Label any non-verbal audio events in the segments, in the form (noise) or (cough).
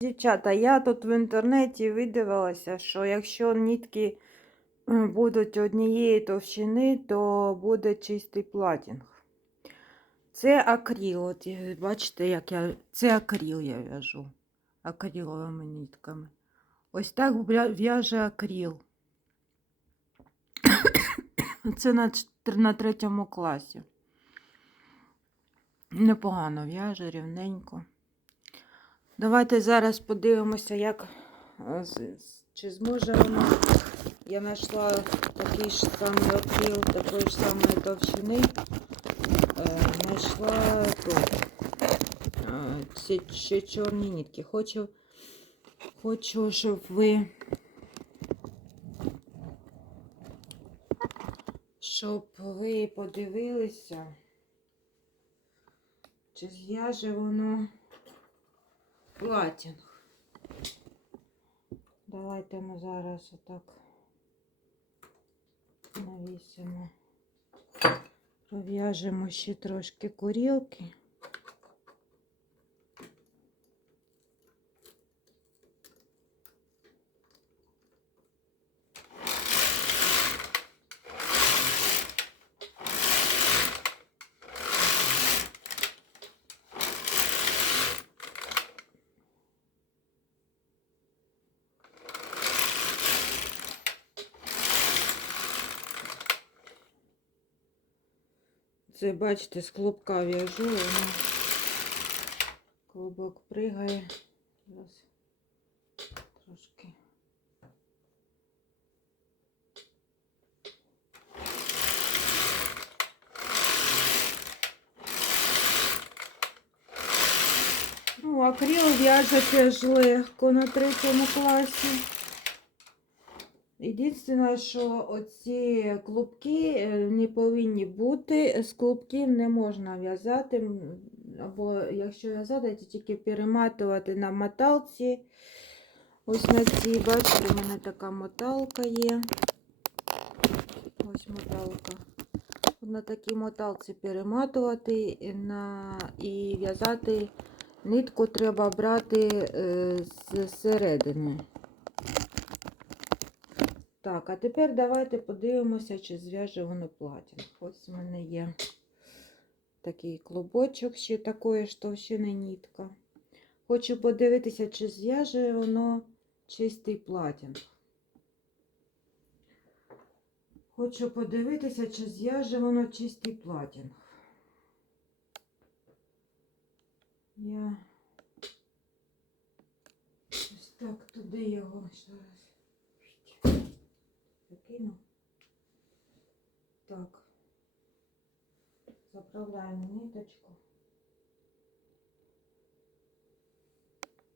Дівчата, я тут в інтернеті видивилася, що якщо нитки е, будуть однієї товщини, то буде чистий платінг. Це акрил. От е, бачите, як я. Це акрил я в'яжу акриловими нитками. Ось так в'яже акрил. (coughs) Це на, на третьому класі. Непогано в'яже, рівненько. Давайте зараз подивимося, як е, чи воно. Я знайшла такий ж самий акрил, такої ж самої товщини. Е, Знайшла тут е, ці ще чорні нитки. Хочу, хочу, щоб ви. Щоб ви подивилися, чи зв'яже воно платінг. Давайте ми зараз отак навісимо. Пов'яжемо ще трошки курілки. Це, бачите, з клубка в'яжу, воно клубок пригає. Зараз трошки. Ну, акрил в'яже теж легко на третьому класі. Єдине, що оці клубки е, не повинні бути, з клубків не можна в'язати, або якщо в'язати, то тільки перематувати на моталці. Ось на цій, бачите, у мене така моталка є. Ось моталка. На такій моталці перематувати і на... і в'язати нитку треба брати е, з середини. Так, а тепер давайте подивимося, чи зв'яже воно платінг. Ось у мене є такий клубочок, ще такої ж товщини нитка. Хочу подивитися, чи зв'яже воно чистий платінг. Хочу подивитися, чи зв'яже воно чистий платінг. Я ось так туди його зараз закину. Так. Заправляємо ниточку.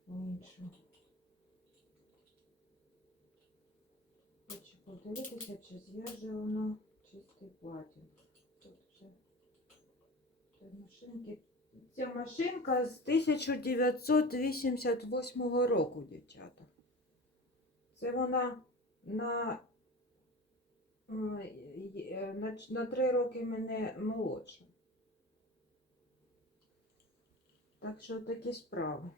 Іншу. Хочу подивитися, чи зв'яже воно чистий платінг. Тут вже машинки. Ця машинка з 1988 року, дівчата. Це вона на на, ч- на три роки мене молодша. Так що такі справи.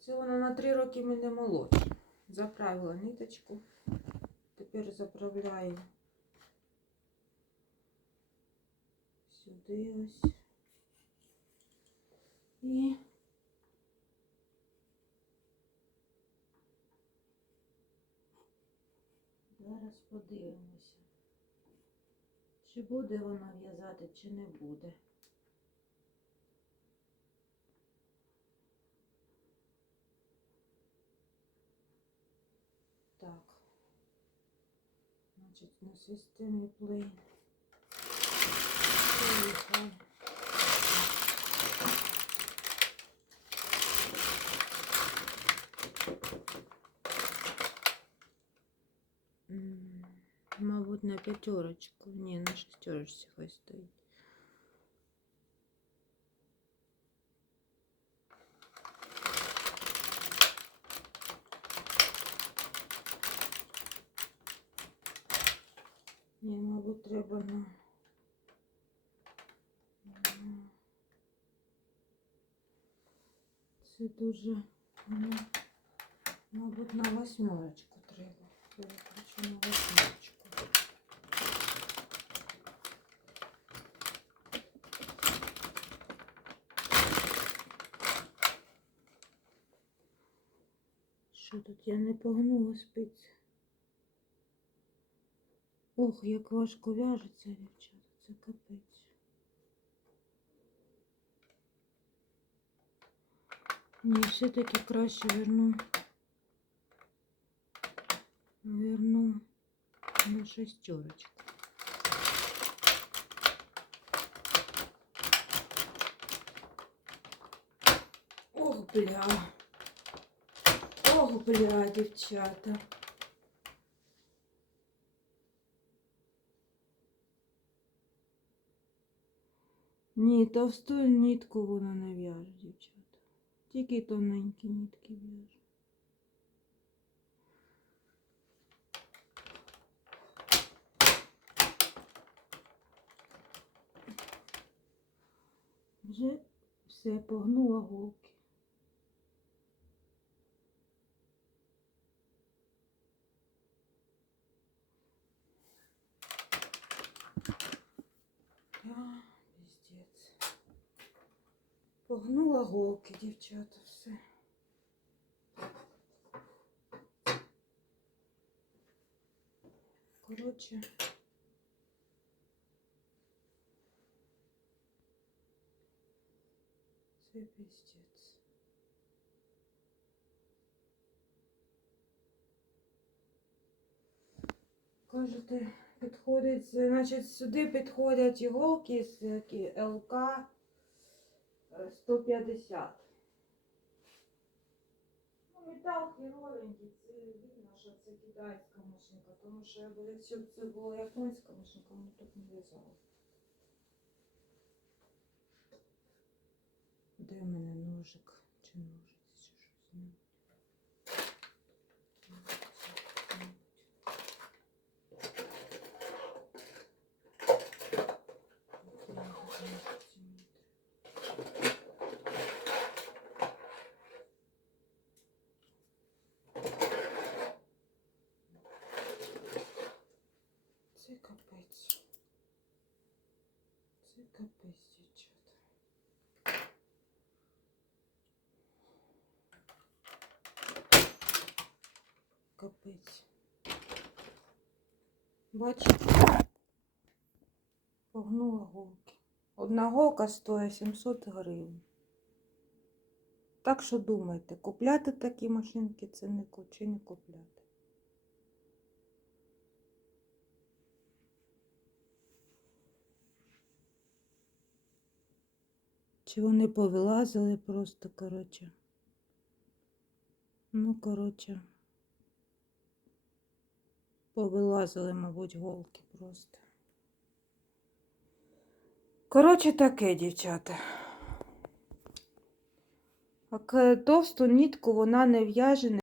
Це вона на три роки мене молодша. Заправила ниточку. Тепер заправляю сюди ось. І Зараз подивимося, чи буде вона в'язати, чи не буде. Так. Значить, на системі Play. Поїхали. п'ятерочку. Ні, на шестерочці хай стоїть. Ні, мабуть, треба на Це дуже, ну, мабуть, на восьмерочку треба. Переключу на восьмерочку. Тут я не погнула спиці? Ох, як важко в'яжеться, дівчата, це капець. Ні, все-таки краще верну. Верну на шестерочку. Ох, бля. Бля, дівчата. Ні, товсту нитку вона не в'яже, дівчата. Тільки тоненькі нитки в'яже. Вже все погнула голки. А, пиздец. Погнула голки, дівчата, все. Коротше. Це пиздец. Кажете, підходить, значить, сюди підходять іголки з ЛК 150. Ну, метал херовенький, це видно, що це китайська машинка, тому що якщо б це була японська машинка, ми тут не в'язали. Де в мене ножик чи ножиці, чи щось не. Це капець. Це капець, дівчата. Капець. Бачите? Погнула голки. Одна голка стоїть 700 гривень. Так що думайте, купляти такі машинки це не чи не купляти. Чи вони повилазили просто, коротше. Ну, коротше. Повилазили, мабуть, голки просто. Коротше, таке, дівчата. А товсту нітку вона не в'яже,